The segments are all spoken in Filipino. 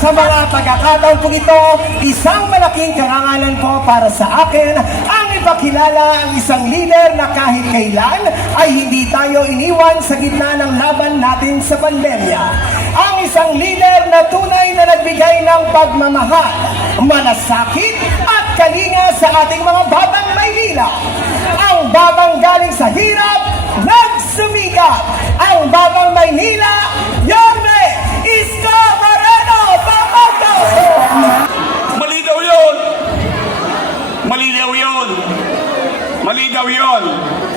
Sa mga pagkakataon po ito, isang malaking karangalan po para sa akin ang ipakilala ang isang leader na kahit kailan ay hindi tayo iniwan sa gitna ng laban natin sa pandemya. Ang isang leader na tunay na nagbigay ng pagmamahal, malasakit at kalinga sa ating mga batang Maynila. Ang batang galing sa hirap, nagsumikap. Ang batang Maynila, Yorme Isko Moreno Papato! Malinaw yun! Malinaw yun! Malinaw yun!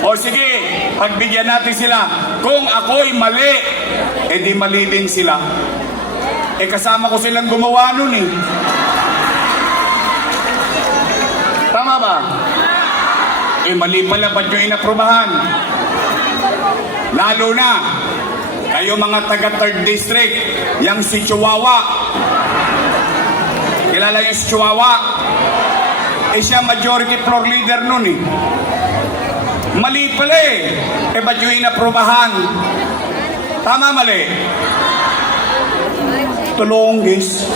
O sige, pagbigyan natin sila. Kung ako'y mali, edi mali din sila. Eh kasama ko silang gumawa nun eh. Tama ba? Eh mali pala ba't nyo inaprubahan? Lalo na, kayo mga taga 3rd District, yang si Chihuahua. Kilala yung si Chihuahua? Eh siya majority floor leader nun eh. Mali pala eh. Eh ba't yung inaprubahan? Tama mali? Tulonggis.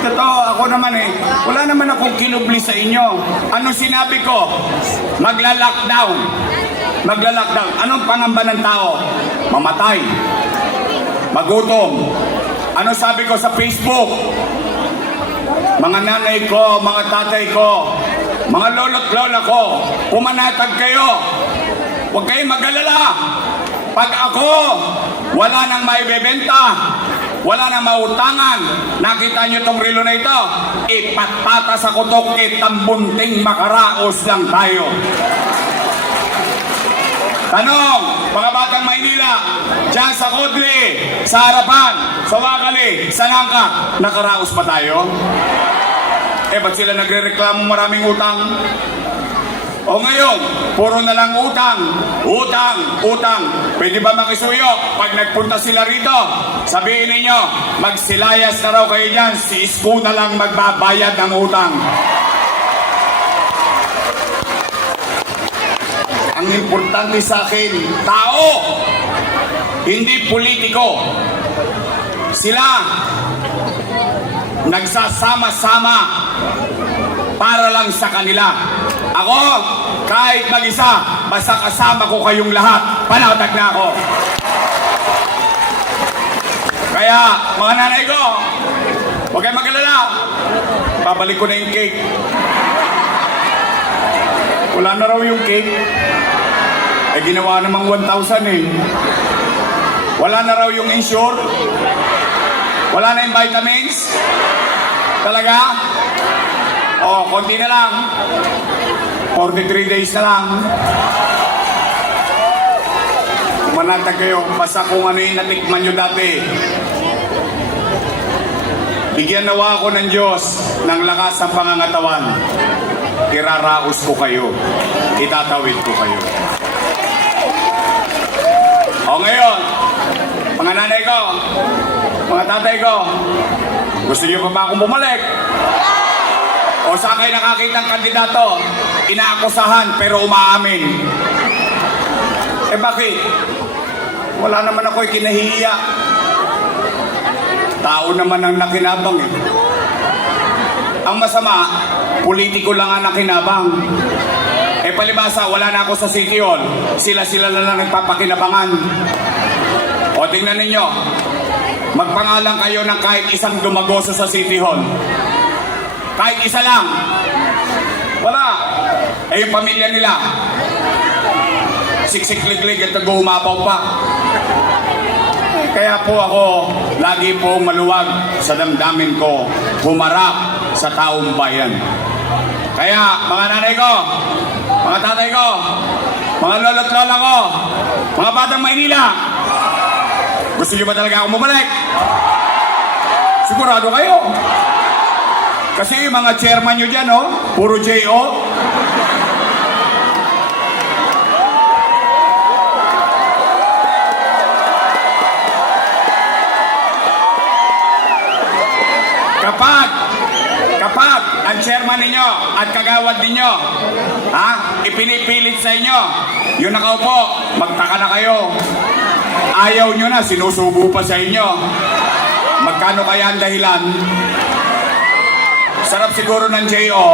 Totoo, ako naman eh. Wala naman akong kinubli sa inyo. Ano sinabi ko? Magla-lockdown. Magla-lockdown. Anong pangamba ng tao? Mamatay. Magutom. Ano sabi ko sa Facebook? Mga nanay ko, mga tatay ko, mga lolo't lola ko, pumanatag kayo. Huwag kayong mag-alala. Pag ako, wala nang maibebenta, wala nang mautangan, nakita nyo itong relo na ito, ipatpata sa kutok, itambunting makaraos lang tayo. Tanong, mga batang Maynila, dyan sa Kudli, sa Harapan, sa Wakali, sa Nangka, nakaraos pa tayo? Eh, ba't sila nagre-reklamo maraming utang? O ngayon, puro na lang utang. Utang, utang. Pwede ba makisuyo? Pag nagpunta sila rito, sabihin ninyo, magsilayas na raw kayo dyan, si Isko na lang magbabayad ng utang. Ang importante sa akin, tao, hindi politiko. Sila, nagsasama-sama para lang sa kanila. Ako, kahit mag-isa, basta kasama ko kayong lahat, panatag na ako. Kaya, mga nanay ko, huwag kayong mag-alala. Babalik ko na yung cake. Wala na raw yung cake. Eh, ginawa namang 1,000 eh. Wala na raw yung insure. Wala na yung vitamins. Talaga? O, konti na lang. 43 days na lang. Manatag kayo. Basta kung ano yung natikman nyo dati. Bigyan nawa ako ng Diyos ng lakas ng pangangatawan. Iraraos ko kayo. Itatawid ko kayo. O ngayon, mga nanay ko, mga tatay ko, gusto niyo pa ba akong bumalik? O saan kayo nakakita ng kandidato? Inaakusahan pero umaamin. Eh bakit? Wala naman ako kinahiya. Tao naman ang nakinabang eh. Ang masama, politiko lang ang nakinabang. Eh palibasa, wala na ako sa City Hall. Sila-sila na lang nagpapakinabangan. O tingnan ninyo, magpangalan kayo ng kahit isang dumagoso sa City Hall. Kahit isa lang. Wala. Eh yung pamilya nila, siksik-liglig at nag-uumapaw pa. Kaya po ako, lagi po maluwag sa damdamin ko, humarap sa taong bayan. Kaya, mga nanay ko, mga tatay ko, mga lolo't lola ko, mga batang Maynila, gusto nyo ba talaga akong bumalik? Sigurado kayo. Kasi yung mga chairman nyo dyan, oh, puro J.O. Kapag ang chairman ninyo at kagawad ninyo, ipinipilit sa inyo, yung nakaupo, magtaka na kayo. Ayaw nyo na, sinusubo pa sa inyo. Magkano kaya ang dahilan? Sarap siguro ng J.O.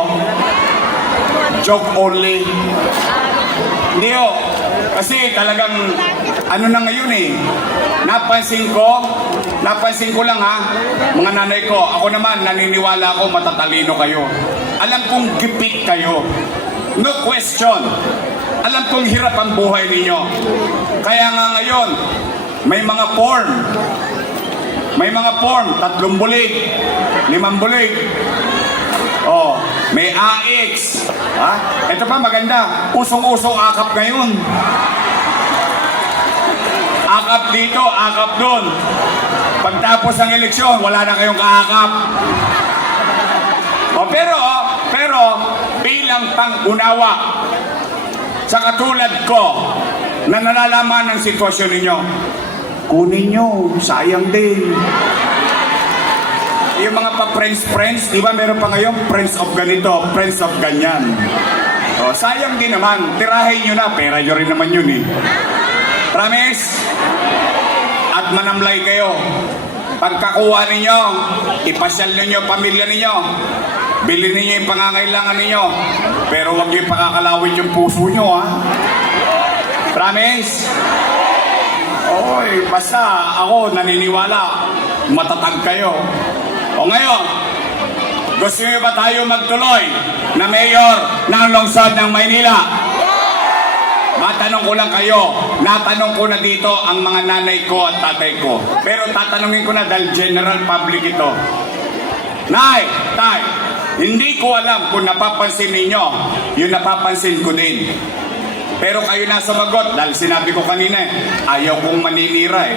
Joke only. Hindi o. Kasi talagang ano na ngayon eh. Napansin ko lang ha, mga nanay ko, ako naman naniniwala ako matatalino kayo. Alam kong gipit kayo. No question. Alam kong hirap ang buhay ninyo. Kaya nga ngayon, may mga porn. May mga porn, 3 bulig, 5 bulig. Oh, may AX. Ha? Ito pa maganda. Usong-usong akap ngayon. Akap dito, akap doon. Pagtapos ng eleksyon, wala na kayong kaakap. Oh, pero bilang pang-unawa sa katulad ko na nalalaman ng sitwasyon ninyo, kunin nyo, sayang din. Yung mga pa-friends, di ba meron pa ngayon friends of ganito, friends of ganyan. O, sayang din naman, tirahin nyo na, pera nyo rin naman yun eh. Promise? At manamlay kayo. Pagkakuha ninyo, ipasyal ninyo pamilya ninyo. Bili ninyo yung pangangailangan ninyo. Pero huwag nyo pakakalawin yung puso nyo ha. Promise? Oy, basta ako naniniwala, matatag kayo. O ngayon, gusto niyo ba tayo magtuloy na mayor ng lungsod ng Maynila? Matanong ko lang kayo, natanong ko na dito ang mga nanay ko at tatay ko. Pero tatanungin ko na dahil general public ito. Nay, tay, hindi ko alam kung napapansin ninyo, yung napapansin ko din. Pero kayo na sumagot dahil sinabi ko kanina ayaw kong maninira eh.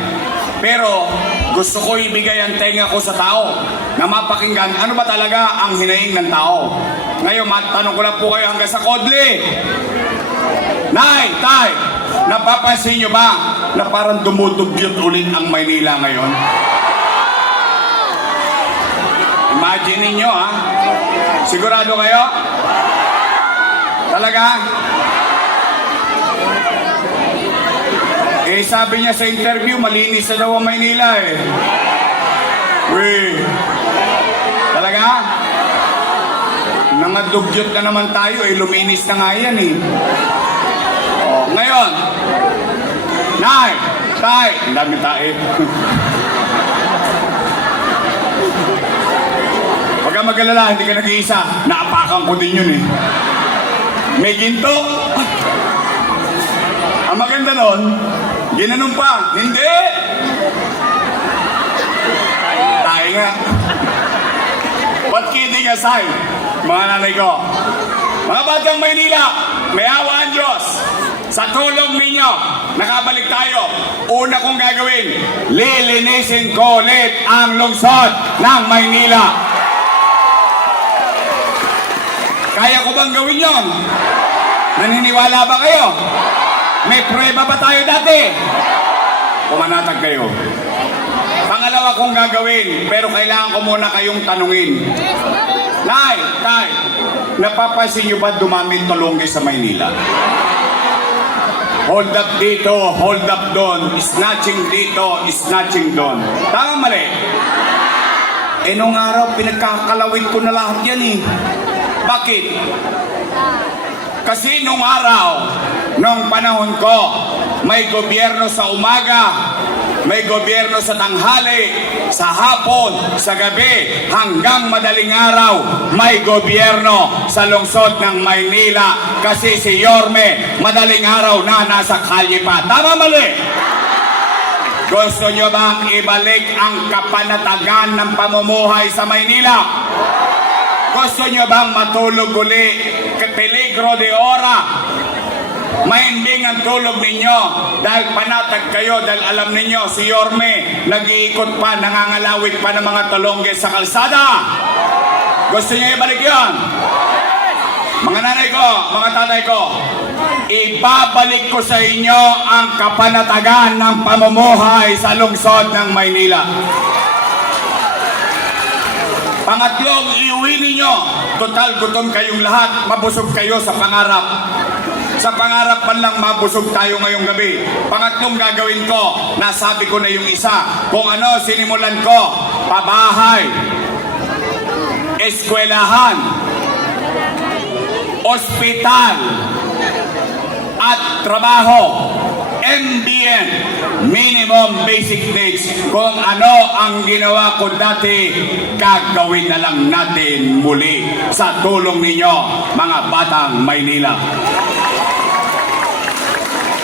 Pero gusto ko ibigay ang tenga ko sa tao na mapakinggan ano ba talaga ang hinaing ng tao. Ngayon matanong ko lang po kayo hanggang sa Kodli. Nay, tay, napapansin nyo ba na parang dumudugyot ulit ang Maynila ngayon? Imagine ninyo ha. Sigurado kayo? Talaga? Eh, sabi niya sa interview, malinis na daw ang Maynila eh. Weh. Talaga? Nangadugyot na naman tayo eh, luminis na nga yan eh. Oh, ngayon, nay, tay, ang dami tayo. Huwag kang mag-alala, hindi ka nag-iisa. Naapakan ko din yun eh. May ginto. Ang maganda nun, ginanong pa. Hindi! Tayo nga. But kidding aside, mga nanay ko, mga batang Maynila, may awa ang Diyos. Sa tulong ninyo, nakabalik tayo. Una kong gagawin, lilinisin ko ulit ang lungsod ng Maynila. Kaya ko bang gawin yon? Naniniwala ba kayo? May prueba ba tayo dati? Pumanatag kayo. Pangalawa kong gagawin, pero kailangan ko muna kayong tanungin. Nay, tay, napapansin nyo ba dumami tulongge sa Maynila? Hold up dito, hold up doon, snatching dito, snatching doon. Tama mali? Eh nung araw, pinagkakalawit ko na lahat yan eh. Bakit? Kasi nung araw, nung panahon ko, may gobyerno sa umaga, may gobyerno sa tanghali, sa hapon, sa gabi, hanggang madaling araw, may gobyerno sa lungsod ng Maynila. Kasi si Yorme, madaling araw na nasa kalye pa. Tama mali? Gusto nyo bang ibalik ang kapanatagan ng pamumuhay sa Maynila? Gusto nyo bang matulog uli? Peligro de ora. Mahimbing ang tulog ninyo dahil panatag kayo, dahil alam ninyo si Yorme nag-iikot pa, nangangalawit pa ng mga tulongge sa kalsada. Gusto niyo ibalik yon? Mga nanay ko, mga tatay ko, ibabalik ko sa inyo ang kapanatagan ng pamumuhay sa lungsod ng Maynila. Pangatlong, iuwi ninyo. Total, gutom kayong lahat. Mabusog kayo sa pangarap. Sa pangarap man lang mabusog tayo ngayong gabi. Pangatlong gagawin ko, nasabi ko na yung isa. Kung ano, sinimulan ko pabahay, eskwelahan, ospital, at trabaho. MBN, minimum basic needs. Kung ano ang ginawa ko dati, gagawin na lang natin muli sa tulong ninyo, mga batang Maynila.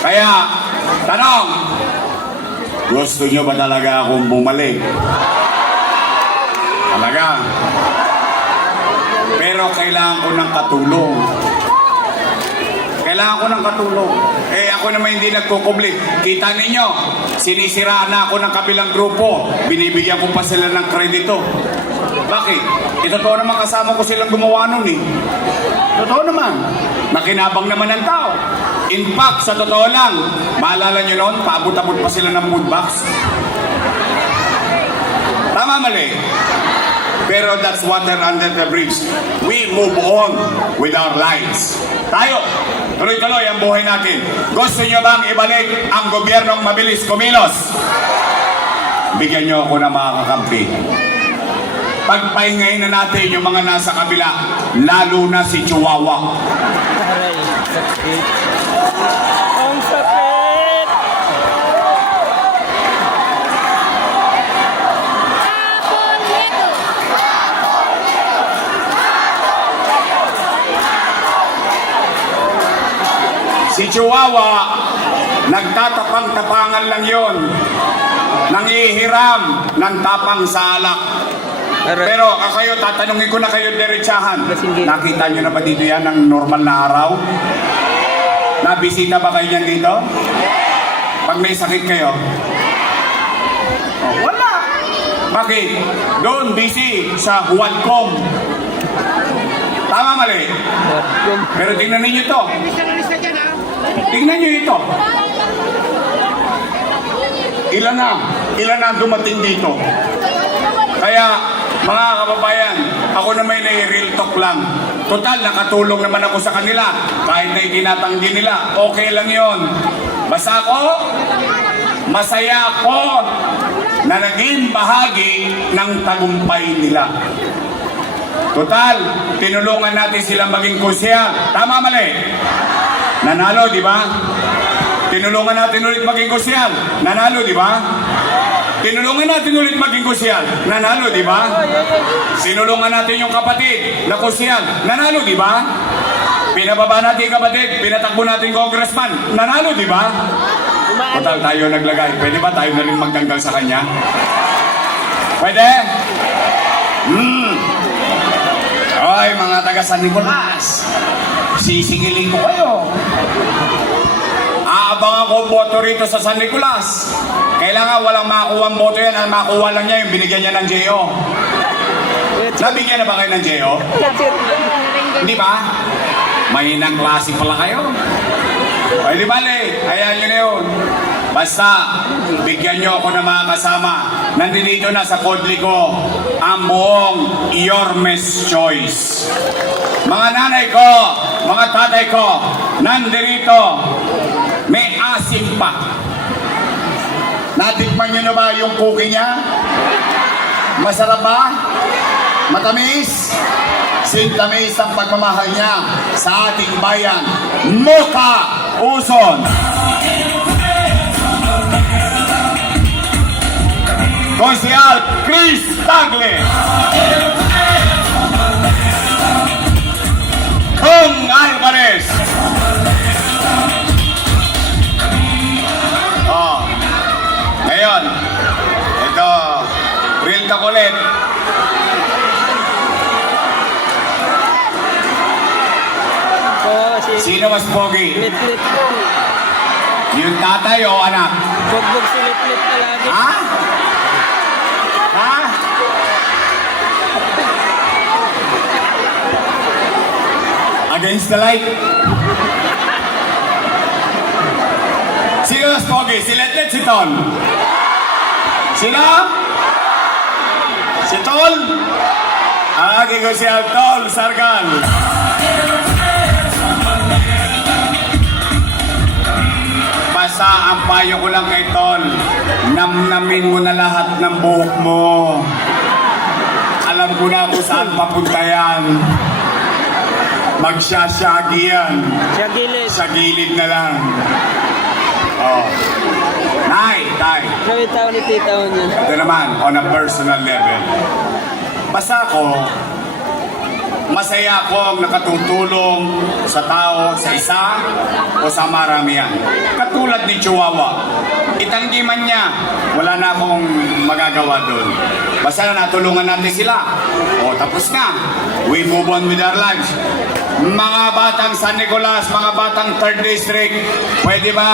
Kaya, tanong, gusto nyo ba talaga akong bumalik? Talaga. Pero kailangan ko ng katulong. Kailangan ko ng katulong. Eh ako naman hindi nagkukubli. Kita ninyo, sinisiraan na ako ng kabilang grupo. Binibigyan ko pa sila ng kredito. Bakit? Totoo naman kasama ko silang gumawa nun eh. Totoo naman. Nakinabang naman ng tao. In fact, sa totoo lang, maalala nyo noon, paabot-abot pa sila ng food box. Tama mali. Pero that's water under the bridge. We move on with our lives. Tayo, tuloy-tuloy ang buhay natin. Gusto nyo bang ibalik ang gobyernong mabilis kumilos? Bigyan nyo ako ng mga kakampi. Pagpahingayin na natin yung mga nasa kabila, lalo na si Chihuahua. Aray, sakit. Ang sakit! Si Chihuahua, nagtatapang-tapangan lang yon. Nangihiram ng tapang sa alak. Pero kayo, tatanungin ko na kayo diretsahan. Nakita nyo na ba dito yan ng normal na araw? Nabisita ba kayo yan dito? Pag may sakit kayo? Oh, wala. Bakit? Doon busy sa Huadcom. Tama mali? Pero tingnan ninyo to. Tingnan nyo ito. Ilan na dumating dito. Kaya, mga kababayan, ako na may real talk lang. Total, nakatulong naman ako sa kanila. Kahit na itinatanggi nila, okay lang yon. Basta ako, masaya ako na naging bahagi ng tagumpay nila. Total, tinulungan natin silang maging kusya. Tama mali? Nanalo, di ba? Tinulungan natin ulit maging kusyal. Nanalo, di ba? Tinulungan natin ulit maging kusyal. Nanalo, di ba? Sinulungan natin yung kapatid na kusyal. Nanalo, di ba? Pinababa natin yung kapatid. Pinatakbo natin yung congressman. Nanalo, di ba? Total tayo naglagay. Pwede ba tayo na rin magtanggal sa kanya? Pwede? Ay, mga taga San Nicolas. Sisingilin ko kayo. Aabang ako boto rito sa San Nicolas. Kailangan walang makuha ang boto yan. Ang makuha lang niya yung binigyan niya ng JO. Nabigyan na ba kayo ng JO? Hindi ba? Mahinang klase pala kayo. Ay di bale, hayaan nyo na yun. Basta, bigyan nyo ako ng mga kasama. Nandito na sa kodli ko ang buong Yormes Choice. Mga nanay ko, mga tatay ko, nandito, may asim pa. Natikman nyo na ba yung cookie niya? Masarap ba? Matamis? Sintamis ang pagmamahal niya sa ating bayan. Mocha Uson! Konsyal Chris Tagle! Kong Alvarez! Oh, ngayon, ito, real talk ulit. Sino mas pogi? Lit-lit po. Yung tatay o anak? Bugbog si lit-lit palagi. Ha? Ha? Against the light? Sino mas pogi? Si Letlet, si Tol? Sino? Si Tol? Agi ko si Tol Sargan. Basta ang payo ko lang kay Tol, namnamin mo na lahat ng buhok mo. Alam ko na kung saan papunta yan. Magsasyagi yan. Siya gilid. Sa gilid na lang. Oh. Nay, tay. Gawin tao ni tita mo yun. Ito naman, on a personal level. Basta ako, masaya akong nakatutulong sa tao, sa isa o sa maramihan. Katulad ni Chihuahua. Itanggi man niya, wala na akong magagawa doon. Basta na natulungan natin sila. O, tapos na. We move on with our lives. Mga batang San Nicolas, mga batang 3rd District, pwede ba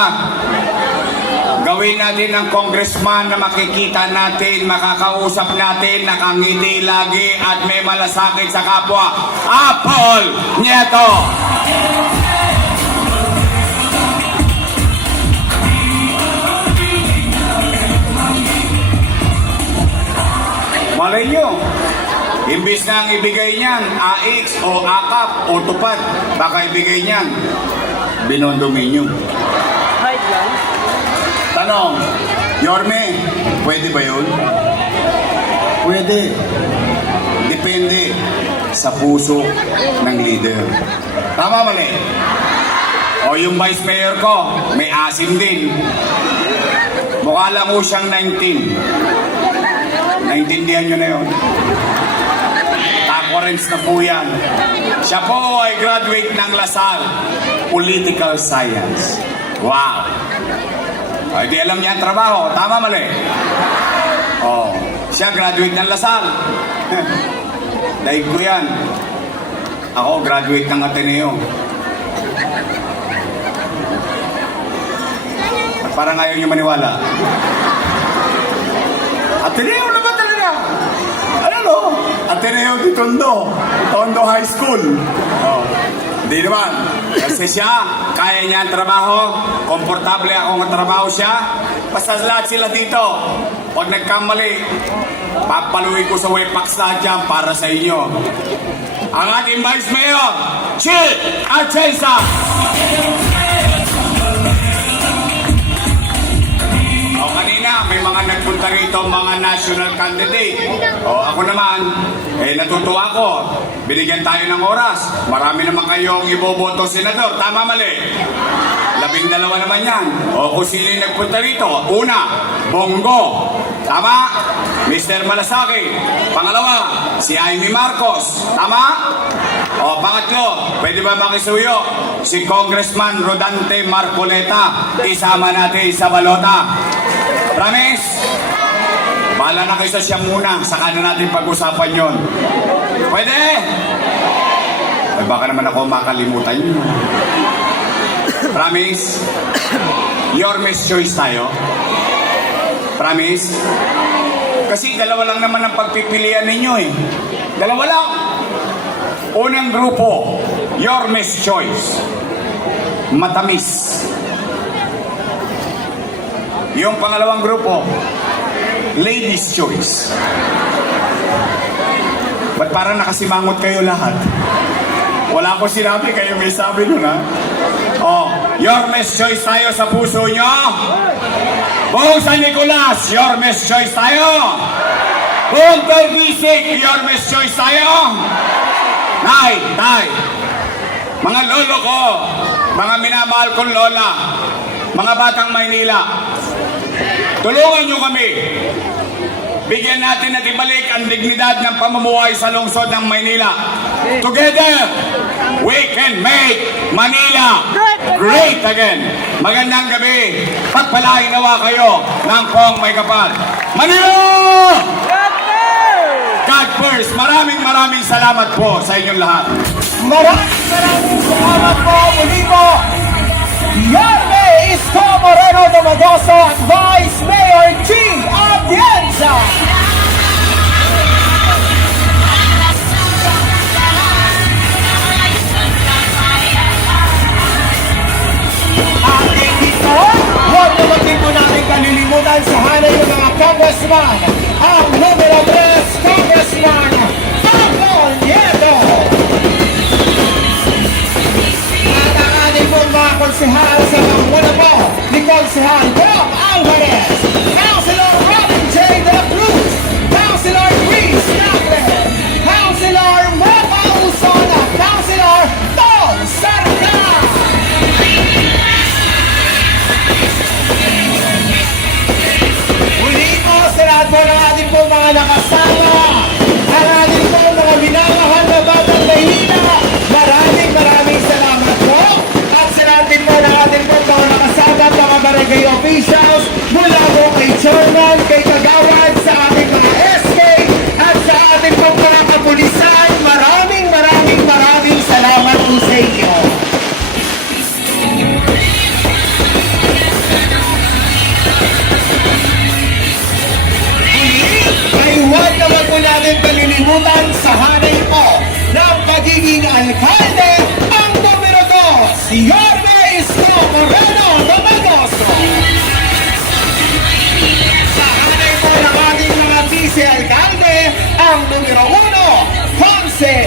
gawin natin ng congressman na makikita natin, makakausap natin, nakangiti lagi at may malasakit sa kapwa? Apol Nieto! Malay nyo, imbis na ang ibigay niyan, AX o AKAP o tupad, baka ibigay niyan, binondominium. Hide lang. Tanong, Yorme, pwede ba yun? Pwede. Depende sa puso ng leader. Tama mali? O yung vice mayor ko, may asim din. Mukha lang mo siyang 19. Naintindihan nyo na yun. Tacorens na po yan. Siya po ay graduate ng Lasal, Political Science. Wow! Ay, di alam niya ang trabaho. Tama mali? Oh, siya graduate ng Lasal. Daig ko yan. Ako, graduate ng Ateneo. Parang ayaw niyo maniwala. Ateneo naman talaga. Ano no? Ateneo di Tondo. Tondo High School. Oh. Di naman. Kasi siya, kaya niya ang trabaho. Komportable ako ng trabaho siya. Basta lahat sila dito. Pag nagkamali, papaluin ko sa Wepax Stadium para sa inyo. Ang ating Vice Mayor, Chill Atienza. O kanina, may mga nagpunta rito, mga national candidate. O ako naman, natutuwa ko. Binigyan tayo ng oras. Marami naman kayong iboboto senador. Tama mali? 12 naman yan. O kung sino yung nagpunta rito. Una, Bongo. Tama? Mr. Malasaki. Pangalawa, si Amy Marcos. Tama? O pangatlo, pwede ba makisuyo? Si Congressman Rodante Marcoleta. Isama natin sa balota. Promise? Bahala na kayo sa siya muna. Saka na natin pag-usapan yon. Pwede? Ay baka naman ako makalimutan nyo. Promise? Your Miss Choice tayo. Promise? Kasi dalawa lang naman ang pagpipilian ninyo eh. Dalawa lang. Unang grupo, Your Miss Choice. Matamis. Yung pangalawang grupo, Ladies Choice. Ba't parang nakasimangot kayo lahat? Wala ko sinabi, kayo may sabi nun ha? Oh, Your Miss Choice tayo sa puso nyo. Buong San Nicolas, Your Miss Choice tayo. Buong Pervisik, Your Miss Choice tayo. Nay, tay, mga lolo ko, mga minamahal kong lola, mga batang Maynila, tulungan nyo kami. Bigyan natin at ibalik ang dignidad ng pamumuhay sa lungsod ng Maynila. Together, we can make Manila great again. Magandang gabi. Pagpalain nawa kayo ng Pong May Kapal. Manila! God first. Maraming salamat po sa inyong lahat. Maraming salamat po muli po. Yorme Isko Moreno Domagoso at Vice Mayor G. Atienza. At dito, huwag naman din po natin kalilimutan sa hanay ng mga congressman. Ang numero 3, Congressman Apol Nieto. At ang ating pong mga konsehal sa panguna po ni Konsehal Bob Alvarez, Councilor Robin J. De La Cruz, Councilor Chris Nagle, nakasama, ang ating po mga minamahal na batang Maynila. Maraming salamat po. At sa natin po ng ating po mga nakasama, mga barangay officials, mula po kay Chairman, kay Kagawad, sa ating mga SK, at sa ating po mga kapulisan. Maraming salamat po sa inyo. Ay huwag naman po natin palilimutan sa hanay po ng pagiging alkalde ang numero 2, si Yorme Isko Moreno Domagoso. Sa hanay po ng ating mga vice-alkalde, ang numero 1, Ponce